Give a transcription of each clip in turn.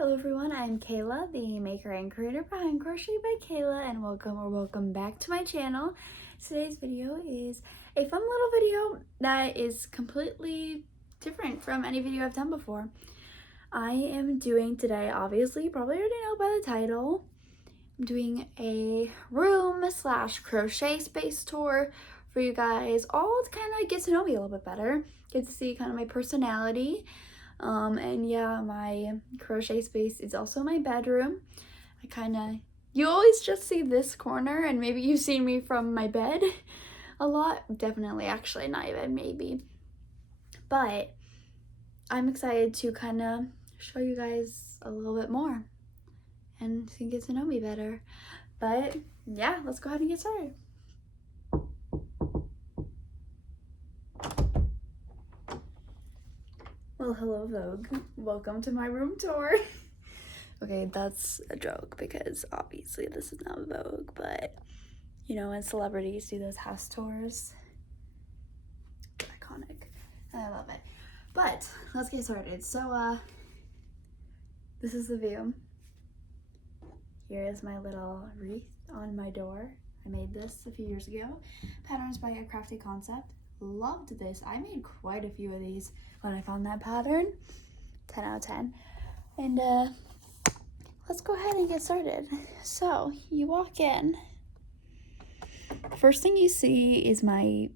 Hello everyone, I'm Kayla, the maker and creator behind Crochet by Kayla, and welcome back to my channel. Today's video is a fun little video that is completely different from any video I've done before. I am doing today, obviously you probably already know by the title, I'm doing a room / crochet space tour for you guys all to kind of get to know me a little bit better, get to see kind of my personality. And yeah, my crochet space is also my bedroom. You always just see this corner, and maybe you've seen me from my bed a lot. Definitely, actually, not even maybe. But I'm excited to kind of show you guys a little bit more and to get to know me better. But yeah, let's go ahead and get started. Well, hello Vogue. Welcome to my room tour. Okay, that's a joke because obviously this is not Vogue, but you know, when celebrities do those house tours, iconic. I love it. But let's get started. So, this is the view. Here is my little wreath on my door. I made this a few years ago. Patterns by A Crafty Concept. Loved this. I made quite a few of these when I found that pattern. 10 out of 10. And let's go ahead and get started. So you walk in. First thing you see is my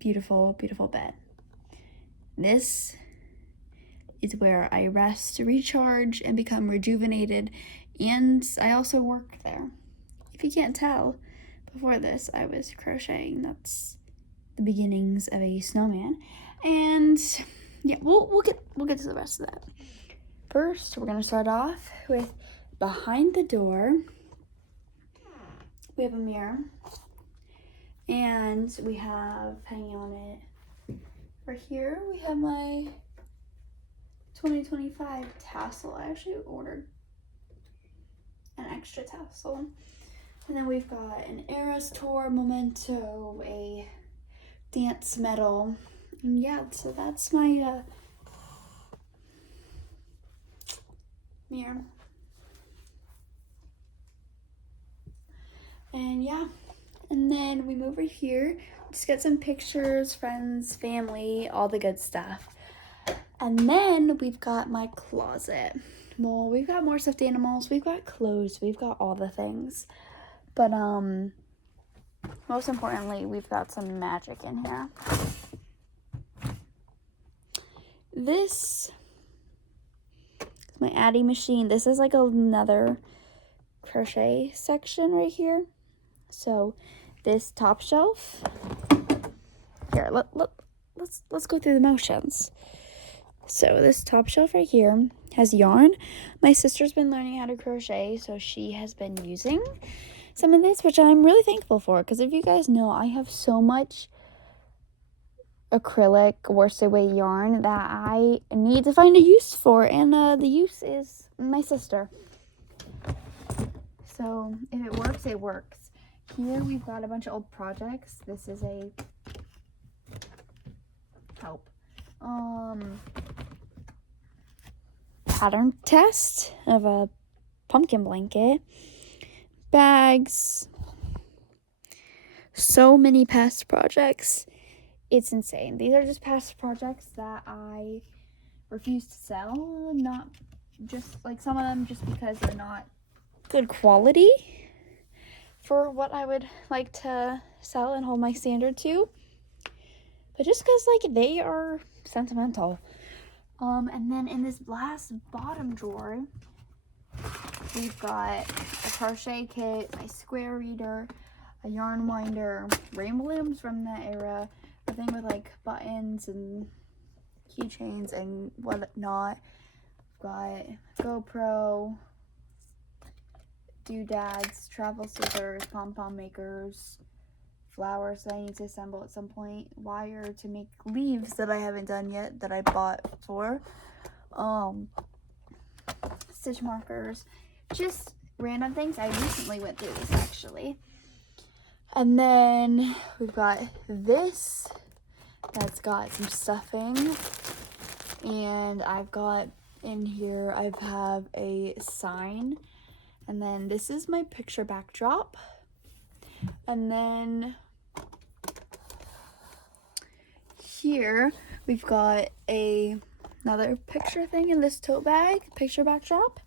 beautiful, beautiful bed. This is where I rest, recharge, and become rejuvenated. And I also work there. If you can't tell, before this I was crocheting. That's the beginnings of a snowman. And yeah, we'll get to the rest of that. First, we're gonna start off with behind the door. We have a mirror, and we have hanging on it right here. We have my 2025 tassel. I actually ordered an extra tassel, and then we've got an Eras Tour memento, a dance medal, and yeah, so that's my mirror. And yeah, and then we move right here, just get some pictures, friends, family, all the good stuff. And then we've got my closet. Well, we've got more stuffed animals, we've got clothes, we've got all the things. But most importantly, we've got some magic in here. This is my Addy machine. This is like another crochet section right here. So this top shelf, here, let's go through the motions. So this top shelf right here has yarn. My sister's been learning how to crochet, so she has been using some of this, which I'm really thankful for, because if you guys know, I have so much acrylic worsted weight yarn that I need to find a use for, and the use is my sister. So if it works, it works. Here we've got a bunch of old projects. This is a pattern test of a pumpkin blanket, bags, so many past projects. It's insane. These are just past projects that I refuse to sell. Not just like some of them just because they're not good quality for what I would like to sell and hold my standard to, but just because like they are sentimental. And then in this last bottom drawer, we've got a crochet kit, my square reader, a yarn winder, rainbow looms from that era, a thing with like buttons and keychains and whatnot. We've got GoPro, doodads, travel scissors, pom-pom makers, flowers that I need to assemble at some point, wire to make leaves that I haven't done yet that I bought for, stitch markers, just random things. I recently went through this actually. And then we've got this that's got some stuffing, and I've got in here I have a sign, and then this is my picture backdrop, and then here we've got another picture thing in this tote bag, picture backdrop.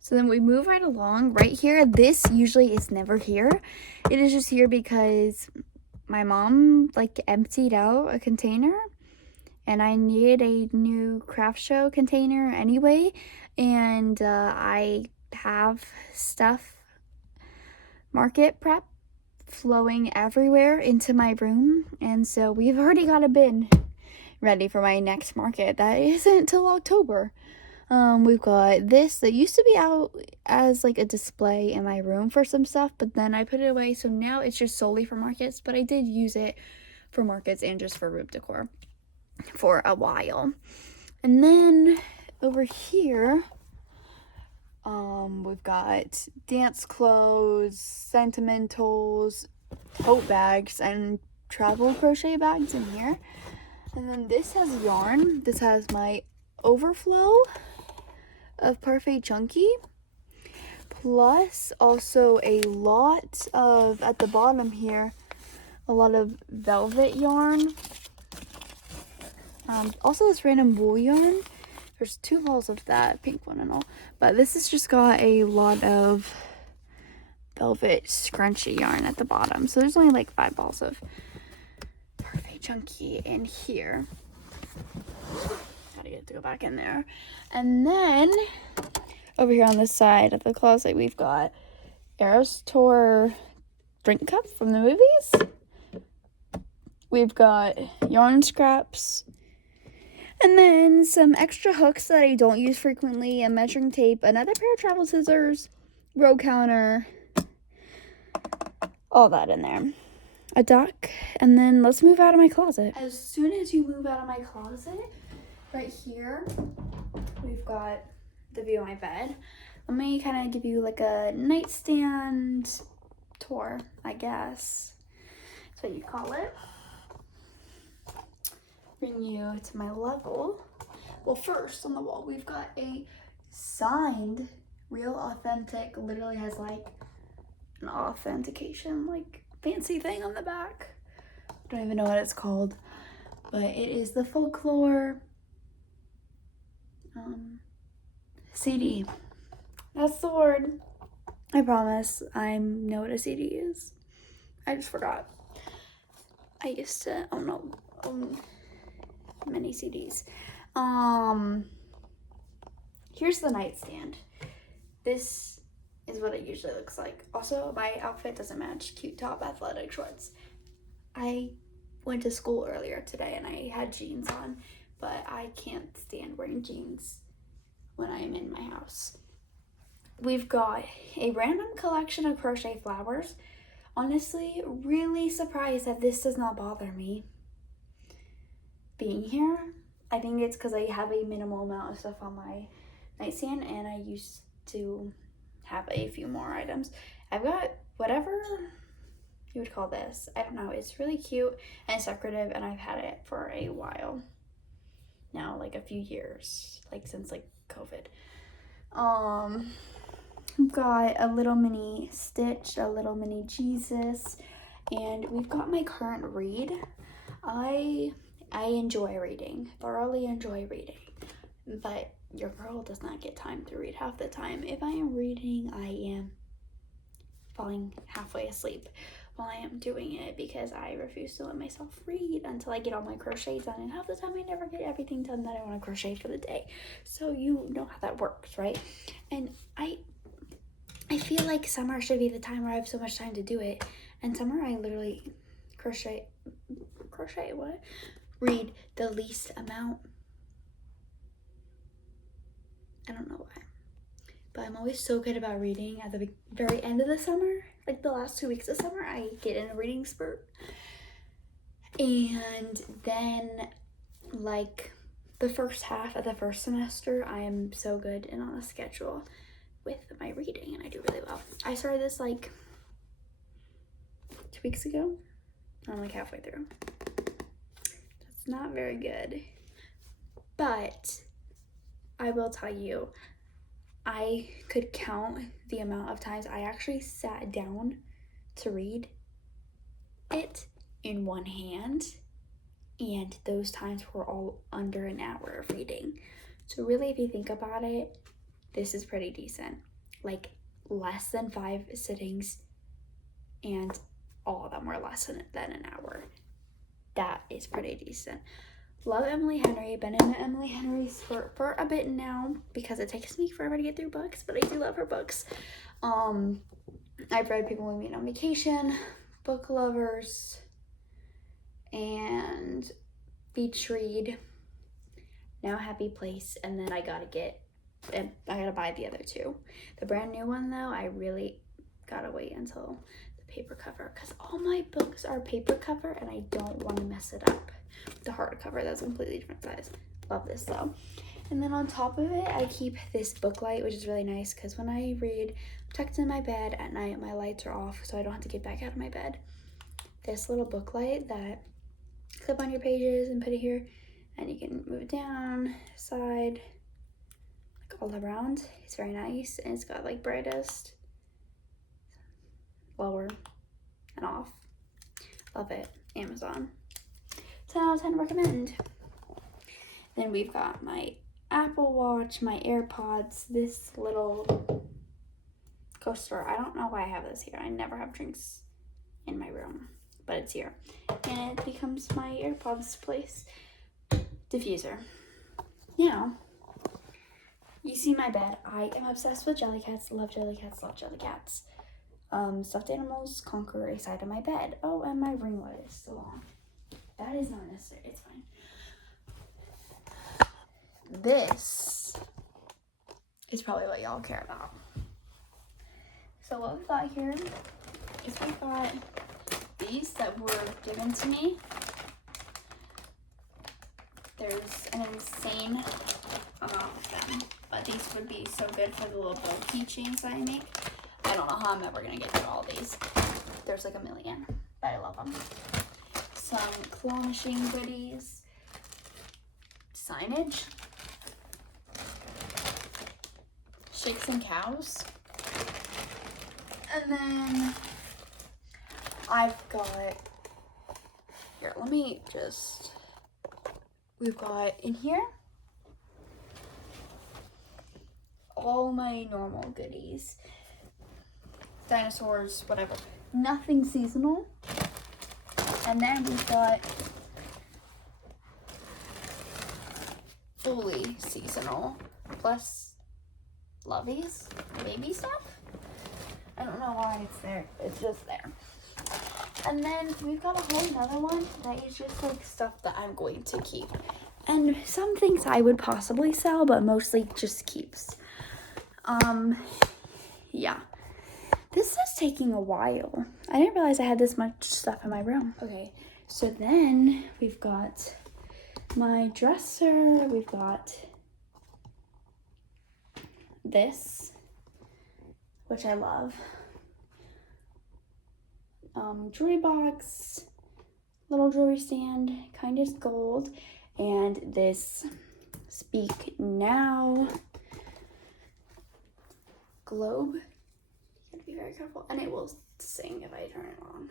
So then we move right along. Right here, this usually is never here. It is just here because my mom like emptied out a container, and I needed a new craft show container anyway, and I have stuff market prep flowing everywhere into my room, and so we've already got a bin ready for my next market that isn't till October. We've got this that used to be out as like a display in my room for some stuff, but then I put it away, so now it's just solely for markets, but I did use it for markets and just for room decor for a while. And then over here, we've got dance clothes, sentimentals, tote bags, and travel crochet bags in here. And then this has yarn. This has my overflow of Parfait Chunky, plus also a lot of, at the bottom here, a lot of velvet yarn. Also this random wool yarn. There's 2 balls of that, pink one and all, but this has just got a lot of velvet scrunchy yarn at the bottom. So there's only like 5 balls of Parfait Chunky in here. Gotta get to go back in there. And then over here on this side of the closet, we've got Eras Tour drink cup from the movies. We've got yarn scraps, and then some extra hooks that I don't use frequently, a measuring tape, another pair of travel scissors, row counter, all that in there. A duck, and then let's move out of my closet. As soon as you move out of my closet, right here, we've got the view of my bed. Let me kind of give you like a nightstand tour, I guess. That's what you call it. Bring you to my level. Well, first on the wall, we've got a signed, real authentic, literally has like an authentication, like fancy thing on the back. Don't even know what it's called, but it is the Folklore CD. That's the word. I promise I know what a CD is. I just forgot. I used to own many CDs. Here's the nightstand. This is what it usually looks like. Also, my outfit doesn't match. Cute top, athletic shorts. I went to school earlier today and I had jeans on, but I can't stand wearing jeans when I'm in my house. We've got a random collection of crochet flowers. Honestly, really surprised that this does not bother me being here. I think it's because I have a minimal amount of stuff on my nightstand, and I used to have a few more items. I've got whatever you would call this. I don't know. It's really cute and it's decorative, and I've had it for a while now, like a few years, like since like COVID. We've got a little mini Stitch, a little mini Jesus, and we've got my current read. I enjoy reading, thoroughly enjoy reading, but your girl does not get time to read half the time. If I am reading, I am falling halfway asleep while I am doing it because I refuse to let myself read until I get all my crochet done, and half the time I never get everything done that I want to crochet for the day. So you know how that works, right? And I feel like summer should be the time where I have so much time to do it, and summer I literally read the least amount. I don't know why, but I'm always so good about reading at the very end of the summer. Like the last 2 weeks of summer, I get in a reading spurt, and then like the first half of the first semester, I am so good and on a schedule with my reading, and I do really well. I started this like 2 weeks ago. I'm like halfway through. That's not very good, but I will tell you, I could count the amount of times I actually sat down to read it in one hand, and those times were all under an hour of reading. So really, if you think about it, this is pretty decent. Like less than 5 sittings, and all of them were less than an hour. That is pretty decent. Love Emily Henry. Been in Emily Henry's for a bit now because it takes me forever to get through books, but I do love her books. I've read People We Meet on Vacation, Book Lovers, and Beach Read, Now Happy Place, and then I gotta buy the other 2. The brand new one though, I really gotta wait until the paper cover, because all my books are paper cover and I don't want to mess it up. The hardcover, that's a completely different size. Love this though. And then on top of it, I keep this book light, which is really nice because when I read, I'm tucked in my bed at night, my lights are off, so I don't have to get back out of my bed. This little book light that clip on your pages and put it here, and you can move it down, side, like all around. It's very nice, and it's got like brightest, lower, and off. Love it. Amazon. 10 out of 10 recommend. Then we've got my Apple Watch, my AirPods, this little coaster. I don't know why I have this here. I never have drinks in my room, but it's here. And it becomes my AirPods place. Diffuser. Now, you see my bed. I am obsessed with jelly cats. Love jelly cats. Love jelly cats. Stuffed animals conquer a side of my bed. Oh, and my ring light is still on. That is not necessary. It's fine. This is probably what y'all care about. So what we've got here is we've got these that were given to me. There's an insane amount of them, but these would be so good for the little bow keychains that I make. I don't know how I'm ever gonna get through all these. There's like a million, but I love them. Some claw machine goodies, signage, shakes and cows, and then I've got here. We've got in here all my normal goodies, dinosaurs, whatever. Nothing seasonal. And then we've got fully seasonal plus lovies, baby stuff. I don't know why it's there. It's just there. And then we've got a whole nother one that is just like stuff that I'm going to keep. And some things I would possibly sell, but mostly just keeps. Yeah. This is taking a while. I didn't realize I had this much stuff in my room. Okay, so then we've got my dresser. We've got this, which I love. Jewelry box, little jewelry stand, kind of gold, and this Speak Now globe. Be very careful, and it will sing if I turn it on.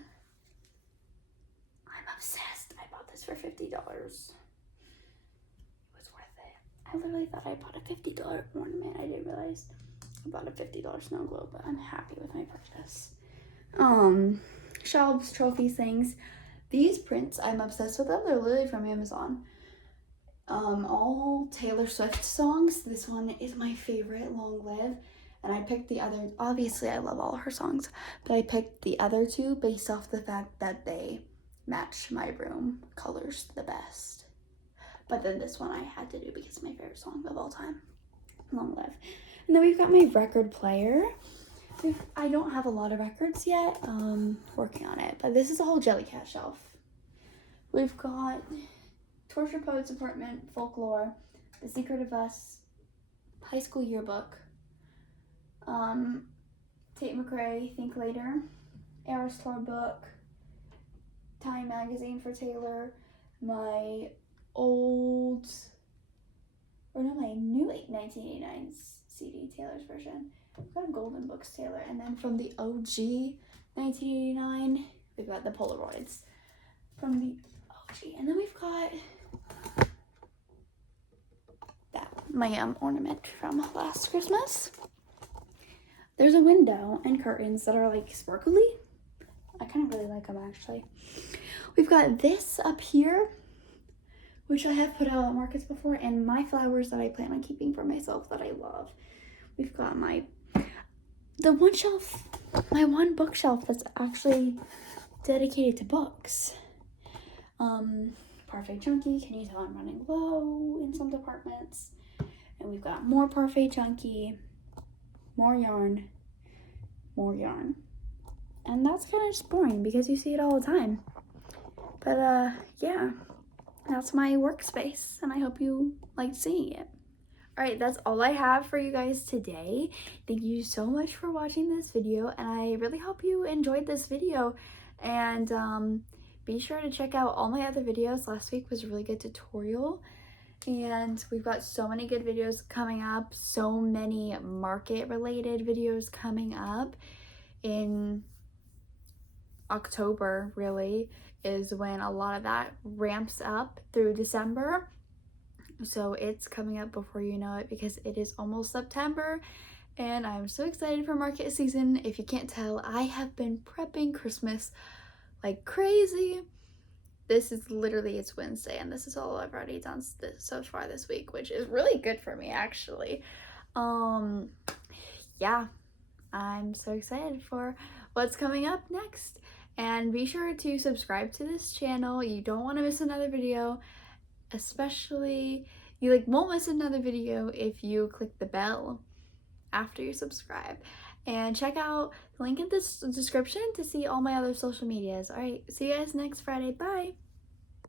I'm obsessed. I bought this for $50. It was worth it. I literally thought I bought a $50 ornament. I didn't realize I bought a $50 snow globe, but I'm happy with my purchase. Shelves, trophies, things. These prints, I'm obsessed with them. They're literally from Amazon. All Taylor Swift songs. This one is my favorite, Long Live. And I picked the other, obviously I love all her songs, but I picked the other 2 based off the fact that they match my room colors the best. But then this one I had to do because it's my favorite song of all time, Long Live. And then we've got my record player. I don't have a lot of records yet, working on it, but this is a whole Jellycat shelf. We've got Torture Poets Apartment, Folklore, The Secret of Us, High School Yearbook, Tate McRae, Think Later, Aristotle book, Time magazine for Taylor, my old or no, my new 1989 CD, Taylor's version. We've got a Golden Books Taylor, and then from the OG 1989, we've got the Polaroids from the OG, and then we've got that, my ornament from last Christmas. There's a window and curtains that are like sparkly. I kind of really like them actually. We've got this up here, which I have put out at markets before, and my flowers that I plan on keeping for myself that I love. We've got my one bookshelf that's actually dedicated to books. Parfait Chunky, can you tell I'm running low in some departments? And we've got more Parfait Chunky, more yarn. And that's kind of just boring because you see it all the time. But yeah, that's my workspace, and I hope you liked seeing it. Alright, that's all I have for you guys today. Thank you so much for watching this video, and I really hope you enjoyed this video. And be sure to check out all my other videos. Last week was a really good tutorial, and we've got so many good videos coming up, so many market related videos coming up. In October really is when a lot of that ramps up through December. So it's coming up before you know it, because it is almost September and I'm so excited for market season. If you can't tell, I have been prepping Christmas like crazy. This is literally, it's Wednesday, and this is all I've already done so far this week, which is really good for me actually. Yeah, I'm so excited for what's coming up next. And be sure to subscribe to this channel. You don't want to miss another video, especially you won't miss another video if you click the bell after you subscribe. And check out the link in the description to see all my other social medias. All right, see you guys next Friday. Bye.